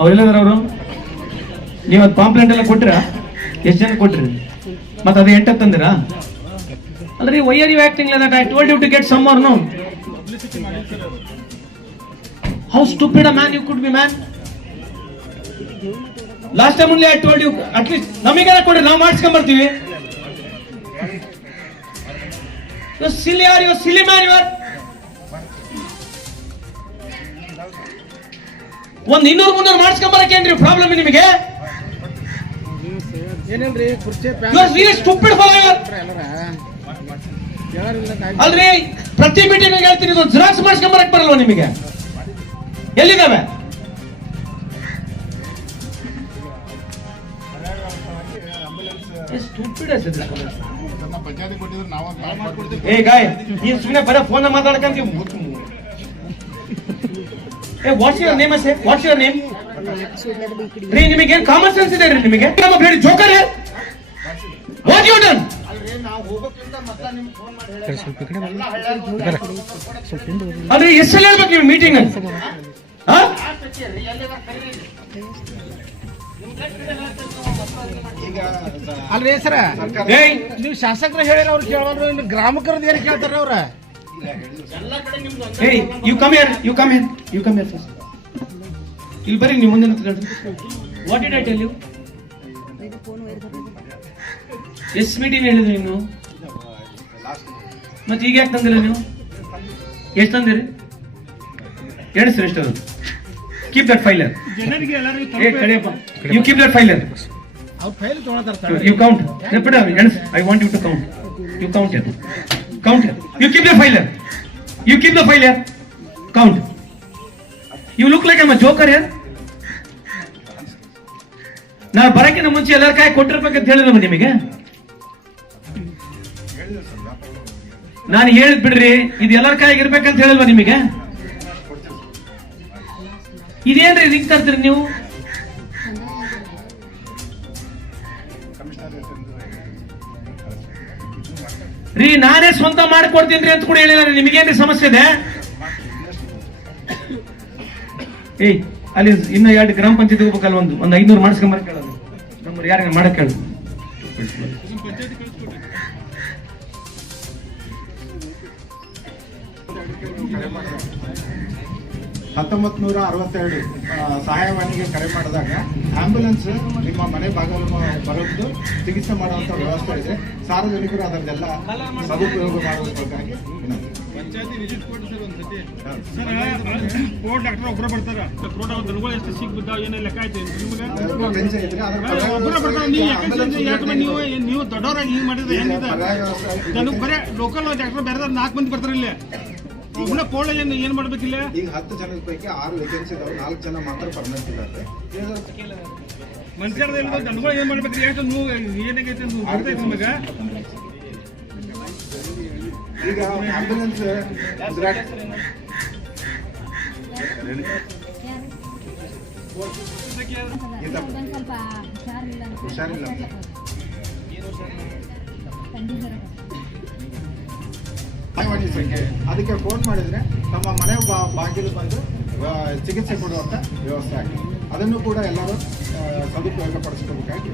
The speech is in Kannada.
ಅವ್ರೆಲ್ಲದಾರ ಅವರು ನೀವು ಅದು ಪಾಂಪ್ಲೆಂಟ್ ಎಲ್ಲ ಕೊಟ್ಟಿರಾ? ಎಷ್ಟು ಜನ ಕೊಟ್ರಿ? ಮತ್ತೆ ಅದು ಎಂಟತ್ತು ತಂದಿರಾ? ಅಂದ್ರೆ why are you acting I told you to get some are no how stupid a man you could be man last time only I told you at least ನಮಗೆಲ್ಲ ಕೊಡಿ ನಾವು ಮಾಡಿಸ್ಕೊಂಡ್ ಬರ್ತೀವಿ silly are you silly man you ಒಂದ್ ಇನ್ನೂರು ಮುನ್ನೂರು ಮಾಡಿಸ್ಕೊಂಬರಕ್ಕೆ ಏನ್ರಿ ಪ್ರಾಬ್ಲಮ್ ನಿಮಗೆ? ಅಲ್ರಿ ಪ್ರತಿ ಮೀಟಿಂಗ್ ಹೇಳ್ತೀನಿ ಇದು ಜಿರಾಕ್ಸ್ ಮಾಡಿಸ್ಕೊಂಬರಕ್ ಬರಲ್ವ ಬರಲ್ವಾ ನಿಮಗೆ? ಎಲ್ಲಿದ್ದಾವೆ? ಪಂಚಾಯತಿ ಕೊಟ್ಟಿದ್ರೆ ನಾವು ಕಾಲ್ ಮಾಡ್ಕೊಡ್ತೀವಿ ಏ ಗಾಯ್ ನೀನ್ ಸುಮ್ಮನೆ ಬರೀ ಫೋನ್ ಮಾತಾಡ್ಕಂತ ಏ what's your name sir what's your name ರೀ ನಿಮಗೆ ಏನು ಕಾಮನ್ ಸೆನ್ಸ್ ಇದೆ ರೀ ನಿಮಗೆ? ನಮ್ಮ ಬೇಡಿ ಜೋಕರ್ ವಾಟ್ ಯು ಡನ್ ಅಲ್ರಿ ಎಷ್ಟು ಎಷ್ಟೆಲ್ಲ ಹೇಳ್ಬೇಕು ನೀವು ಮೀಟಿಂಗ್ ಅಂತ ಅಲ್ರಿ ಸರ್ ನೀವು ಶಾಸಕರು ಹೇಳಿರ ಅವ್ರು ಇನ್ನು ಗ್ರಾಮಕರದ್ದು ಏನು ಕೇಳ್ತಾರ ಅವ್ರ? Hey you come here you come here you come here first ಇಲ್ಲಿ ಬರ್ರಿ ನೀವು ಮುಂದೆ what did I tell you as meeting ಹೇಳಿದ್ರಿ ನೀವು ಮತ್ತೆ ಈಗ ಯಾಕೆ ತಂದಿಲ್ಲ ನೀವು? ಎಷ್ಟು ತಂದಿರಿ? ಎಣಿಸ್ರಿ ಎಷ್ಟು ಕೀಪ್ ದಟ್ ಫೈಲರ್ ಏ ಕಡಿಯಪ್ಪ you keep that filer you count ಬಿಡ ಎಣಿಸ್. I want you to count you count your count you keep the filer you keep the filer count you look like a joker ಯರ್ ನಾ ಬರಕಿನ ಮುಂಚೆ ಎಲ್ಲರ ಕಾಯಿ ಕೊಟ್ಟಿರ್ಬೇಕಂತ ಹೇಳಿದ್ರಮ್ಮ ನಿಮಗೆ? ನಾನು ಹೇಳಿದ್ ಬಿಡ್ರಿ, ಇದು ಎಲ್ಲರ ಕಾಯಿಗೆ ಇರ್ಬೇಕಂತ ಹೇಳಿಲ್ವಾ ನಿಮಗೆ? ಇದೇನ್ರಿ ರಿಂಗ್ ತರ್ತೀರಿ ನೀವು? ರೀ, ನಾನೇ ಸ್ವಂತ ಮಾಡ್ಕೊಡ್ತೀನಿ ಅಂತ ಕೂಡ ಹೇಳಿಲ್ಲ ನಿಮಗೇನ್ರಿ ಸಮಸ್ಯೆ ಇದೆ? ಏಯ್ ಅಲ್ಲಿ ಇನ್ನು ಎರಡು ಗ್ರಾಮ ಪಂಚಾಯತ್ ಹೋಗ್ಬೇಕಲ್ಲ ಒಂದು ಒಂದು ಐನೂರು ಮಾಡಿಸ್ಕೊಂಬರ ಕೇಳೋದು. ನಮ್ಮ ಯಾರಿಗೆ ಮಾಡಕ್ ಕೇಳು ಹತ್ತೊಂಬತ್ ನೂರ ಅರವತ್ತೆರಡು ಸಹಾಯವಾಣಿಗೆ ಕರೆ ಮಾಡಿದಾಗ ಆಂಬ್ಯುಲೆನ್ಸ್ ನಿಮ್ಮ ಮನೆ ಭಾಗವನ್ನು ಬರೋದು ಚಿಕಿತ್ಸೆ ಮಾಡುವಂತ ವ್ಯವಸ್ಥೆ ಇದೆ. ಸಾರ್ವಜನಿಕರು ಅದನ್ನೆಲ್ಲ ಸದುಪಯೋಗ ಮಾಡುವುದಕ್ಕಾಗಿ ವಿನಂತಿ. ಪಂಚಾಯತಿ ವಿಸಿಟ್ ಕೊಟ್ಟು ಸರ್ ಒಂದ್ಸತಿ ಸರ್ ಕೋರ್ಟ್ ಡಾಕ್ಟರ್ ಒಬ್ಬರ ಬರ್ತಾರ. ಕೋರ್ಟ್ ದನಗಳು ಎಷ್ಟು ಸಿಗ್ ಬಿದ್ದಾವ ಏನೇ ಲೆಕ್ಕ ಆಯ್ತು ನಿಮಗೆ? ಒಬ್ಬರ ಬರ್ತಾರ. ನೀವು ಯಾಕೆ ಯಾಕಂದ್ರೆ ನೀವು ನೀವು ದೊಡ್ಡವರಾಗಿ ಹಿಂಗ್ ಮಾಡಿದ್ರೆ ಹೆಂಗಿದೆ? ನನಗೆ ಬರೇ ಲೋಕಲ್ ಡಾಕ್ಟರ್ ಬೇರೆ ನಾಲ್ಕು ಮಂದಿ ಬರ್ತಾರೆ ಇಲ್ಲಿ. ಇನ್ನ ಕೋಳ ಏನ್ ಏನು ಮಾಡ್ಬೇಕಿಲ್ಲ? ಈಗ ಹತ್ತು ಜನದ ಪೈಕಿ ಆರು ವೇಕೆನ್ಸಿ ಇದಾವೆ. ನಾಲ್ಕು ಜನ ಮಾತ್ರ ಪರ್ಮನೆಂಟ್ ಇದ್ದಾರೆ. ಮನುಷ್ಯರದ ಇಲ್ಲ ದನಗಳು ಏನ್ ಮಾಡ್ಬೇಕ್ರಿ? ಎಷ್ಟು ನೀವು ಏನಾಗೈತೆ ನೀವು ಗೊತ್ತೈತೆ ನಿಮಗೆ? ಈಗ ಸ್ವಲ್ಪ ಹುಷಾರಿಲ್ಲ. ಹುಷಾರಿಲ್ಲ ಸಂಖ್ಯೆ ಅದಕ್ಕೆ ಫೋನ್ ಮಾಡಿದ್ರೆ ನಮ್ಮ ಮನೆ ಬಾ- ಬಾಗಿಲು ಬಂದು ಚಿಕಿತ್ಸೆ ಕೊಡುವಂಥ ವ್ಯವಸ್ಥೆ ಆಗಿದೆ ಅದನ್ನು ಕೂಡ ಎಲ್ಲರೂ ಸದುಪಯೋಗಪಡಿಸ್ಕೋಬೇಕಾಗಿ.